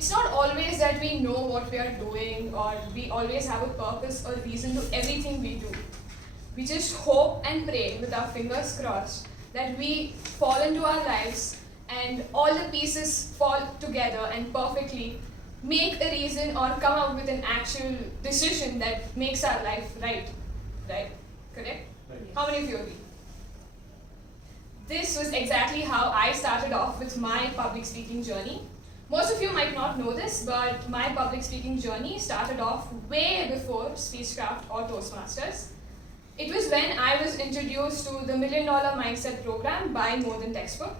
it's not always that we know what we are doing or we always have a purpose or reason to everything we do. We just hope and pray with our fingers crossed that we fall into our lives and all the pieces fall together and perfectly make a reason or come up with an actual decision that makes our life right. Right? Correct? Right. How many of you agree? This was exactly how I started off with my public speaking journey. Most of you might not know this, but my public speaking journey started off way before Speechcraft or Toastmasters. It was when I was introduced to the $1 Million Mindset program by More Than Textbook.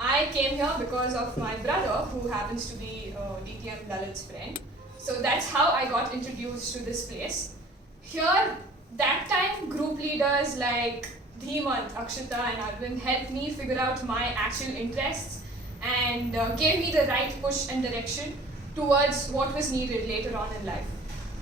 I came here because of my brother, who happens to be DTM Lalit's friend. So that's how I got introduced to this place. Here, that time, group leaders like Dhimant, Akshita and Arvind helped me figure out my actual interests and gave me the right push and direction towards what was needed later on in life.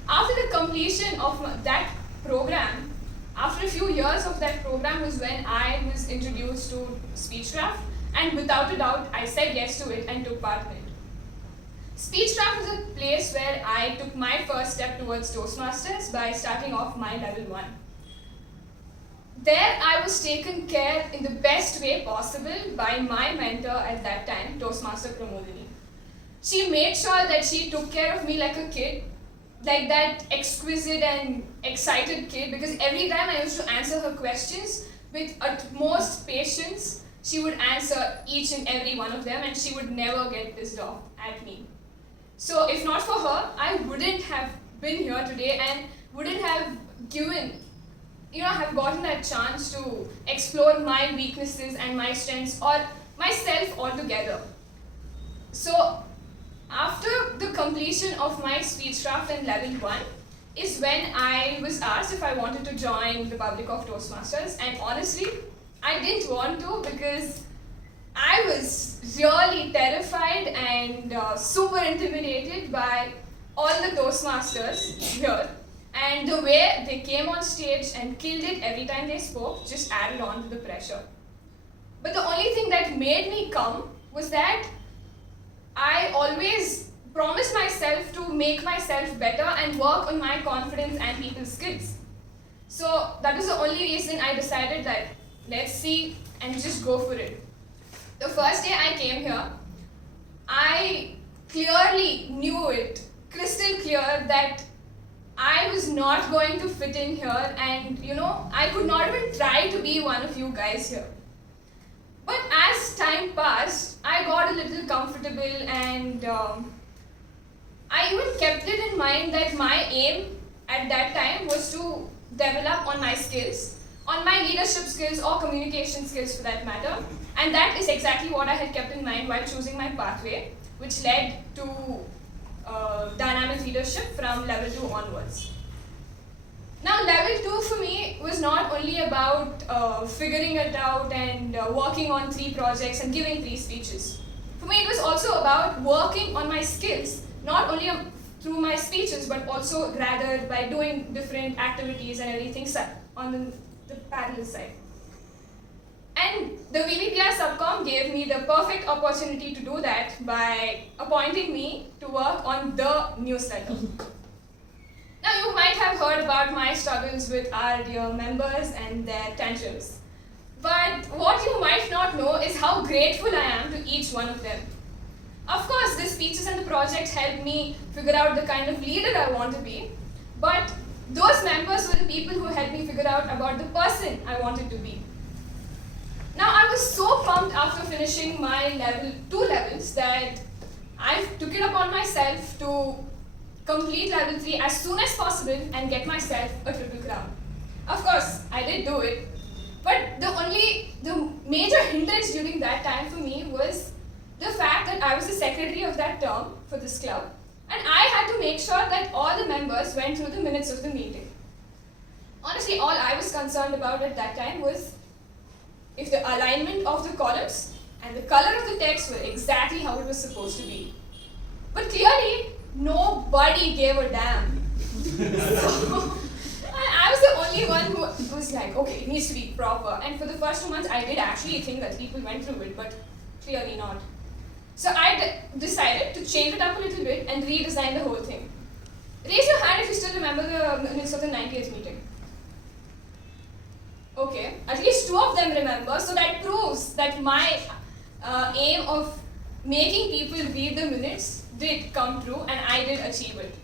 After the completion of that program, after a few years of that program was when I was introduced to Speechcraft, and without a doubt, I said yes to it and took part in it. Speechcraft was a place where I took my first step towards Toastmasters by starting off my level 1. There I was taken care in the best way possible by my mentor at that time, Toastmaster Pramodini. She made sure that she took care of me like a kid, like that exquisite and excited kid, because every time I used to answer her questions with utmost patience, she would answer each and every one of them and she would never get pissed off at me. So if not for her, I wouldn't have been here today and wouldn't have have gotten that chance to explore my weaknesses and my strengths or myself altogether. So after the completion of my Speechcraft in level 1 is when I was asked if I wanted to join the Republic of Toastmasters, and honestly, I didn't want to because I was really terrified and super intimidated by all the Toastmasters here, and the way they came on stage and killed it every time they spoke just added on to the pressure. But the only thing that made me come was that I always promised myself to make myself better and work on my confidence and people skills. So that was the only reason I decided that let's see and just go for it. The first day I came here, I clearly knew it, crystal clear, that I was not going to fit in here, and I could not even try to be one of you guys here. But as time passed, I got a little comfortable, and I even kept it in mind that my aim at that time was to develop on my skills, on my leadership skills or communication skills for that matter. And that is exactly what I had kept in mind while choosing my pathway, which led to dynamic leadership from level 2 onwards. Now, level 2 for me was not only about figuring it out and working on 3 projects and giving 3 speeches. For me, it was also about working on my skills, not only through my speeches, but also rather by doing different activities and everything on the parallel side. And the VVPR subcom gave me the perfect opportunity to do that by appointing me to work on the newsletter. Now, you might have heard about my struggles with our dear members and their tantrums. But what you might not know is how grateful I am to each one of them. Of course, the speeches and the project helped me figure out the kind of leader I want to be, but those members were the people who helped me figure out about the person I wanted to be. Now, I was so pumped after finishing my level 2 levels that I took it upon myself to complete level 3 as soon as possible and get myself a triple crown. Of course, I did do it, but the major hindrance during that time for me was the fact that I was the secretary of that term for this club, and I had to make sure that all the members went through the minutes of the meeting. Honestly, all I was concerned about at that time was if the alignment of the columns and the color of the text were exactly how it was supposed to be. But clearly, nobody gave a damn. So, I was the only one who was like, okay, it needs to be proper. And for the first 2 months, I did actually think that people went through it, but clearly not. So I decided to change it up a little bit and redesign the whole thing. Raise your hand if you still remember the minutes of the 90th meeting. Okay, at least 2 of them remember, so that proves that my aim of making people read the minutes did come true and I did achieve it.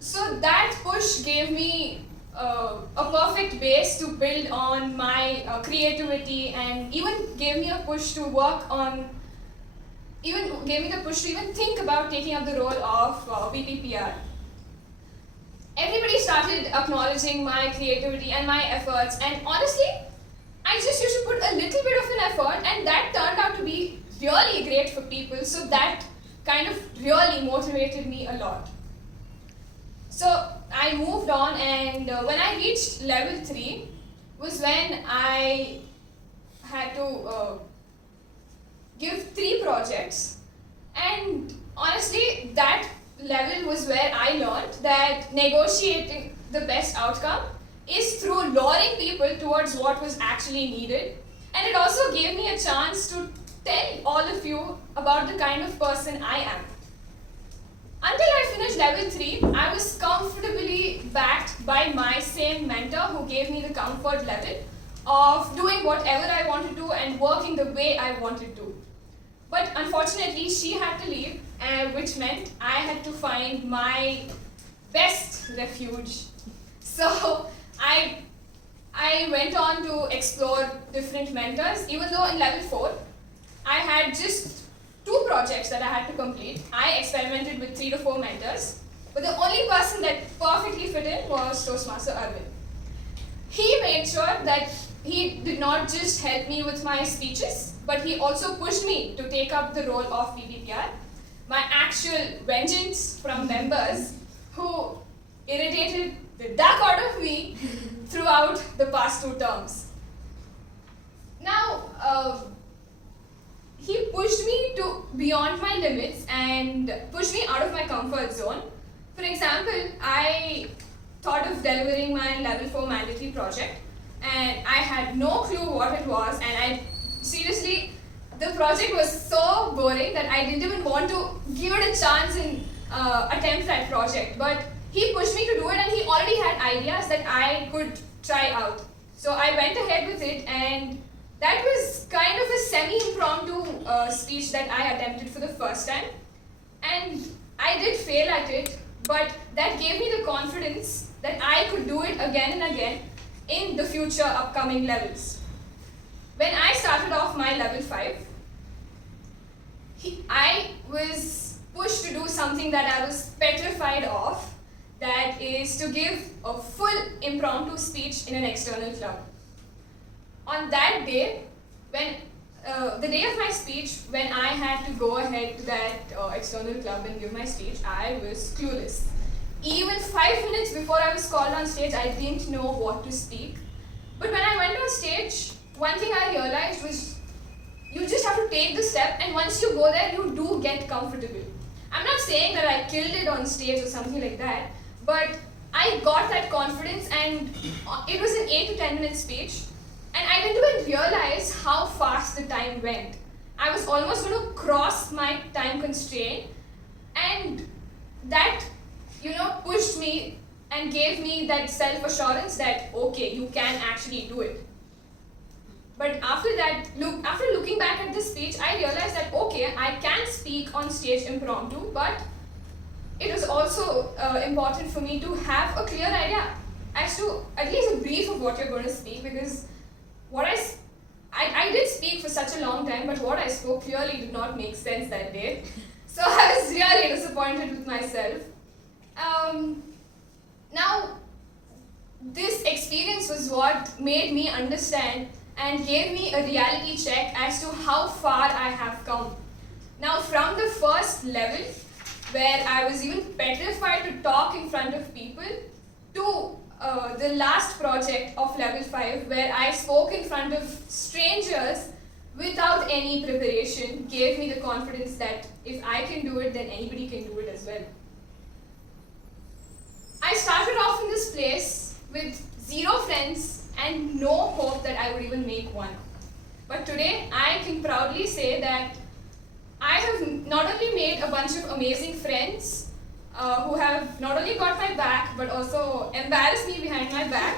So that push gave me a perfect base to build on my creativity, and even gave me a push to work on, even gave me the push to even think about taking up the role of VPPR. Everybody started acknowledging my creativity and my efforts, and honestly, I just used to put a little bit of an effort, and that turned out to be really great for people, so that kind of really motivated me a lot. So I moved on, and when I reached level 3 was when I had to give 3 projects, and honestly that level was where I learned that negotiating the best outcome is through luring people towards what was actually needed, and it also gave me a chance to tell all of you about the kind of person I am. Until I finished level 3, I was comfortably backed by my same mentor who gave me the comfort level of doing whatever I wanted to and working the way I wanted to. But unfortunately, she had to leave, which meant I had to find my best refuge. So I went on to explore different mentors. Even though in level 4, I had just 2 projects that I had to complete, I experimented with 3 to 4 mentors. But the only person that perfectly fit in was Toastmaster Arvind. He made sure that he did not just help me with my speeches, but he also pushed me to take up the role of VPPR, my actual vengeance from members who irritated the duck out of me throughout the past 2 terms. Now, he pushed me to beyond my limits and pushed me out of my comfort zone. For example, I thought of delivering my level 4 mandatory project, and I had no clue what it was, and seriously, the project was so boring that I didn't even want to give it a chance and attempt that project. But he pushed me to do it, and he already had ideas that I could try out. So I went ahead with it, and that was kind of a semi-impromptu speech that I attempted for the first time. And I did fail at it, but that gave me the confidence that I could do it again and again in the future upcoming levels. When I started off my level 5, I was pushed to do something that I was petrified of, that is to give a full impromptu speech in an external club. On that day, when the day of my speech, when I had to go ahead to that external club and give my speech, I was clueless. Even 5 minutes before I was called on stage, I didn't know what to speak. But when I went on stage, one thing I realized was you just have to take the step, and once you go there, you do get comfortable. I'm not saying that I killed it on stage or something like that, but I got that confidence, and it was an 8 to 10 minute speech. And I didn't even realize how fast the time went. I was almost going to cross my time constraint, and that, pushed me and gave me that self-assurance that, okay, you can actually do it. But after that, after looking back at this speech, I realized that, okay, I can speak on stage impromptu, but it was also important for me to have a clear idea as to at least a brief of what you're going to speak, because what I did speak for such a long time, but what I spoke clearly did not make sense that day. So I was really disappointed with myself. Now, this experience was what made me understand and gave me a reality check as to how far I have come. Now, from the first level, where I was even petrified to talk in front of people, to the last project of level 5, where I spoke in front of strangers without any preparation, gave me the confidence that if I can do it, then anybody can do it as well. I started off in this place with 0 friends and no hope that I would even make one. But today, I can proudly say that have not only made a bunch of amazing friends who have not only got my back but also embarrassed me behind my back.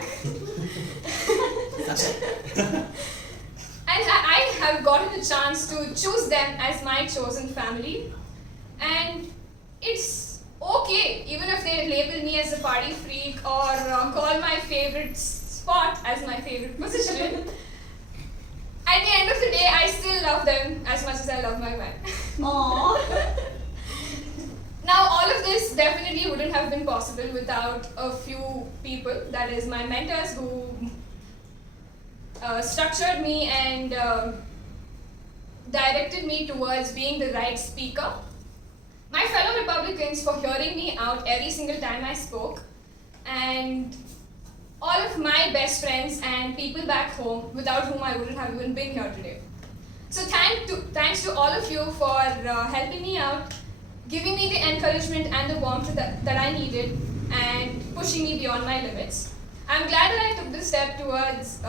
And I have gotten a chance to choose them as my chosen family. And it's okay, even if they label me as a party freak or call my favorite spot as my favorite position. At the end of the day, I still love them as much as I love my man. Aww. Now, all of this definitely wouldn't have been possible without a few people, that is my mentors who structured me and directed me towards being the right speaker. My fellow Republicans for hearing me out every single time I spoke, and all of my best friends and people back home without whom I wouldn't have even been here today. So thanks to all of you for helping me out, giving me the encouragement and the warmth that I needed, and pushing me beyond my limits. I'm glad that I took this step towards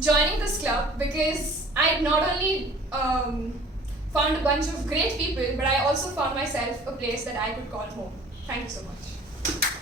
joining this club, because I not only found a bunch of great people, but I also found myself a place that I could call home. Thank you so much.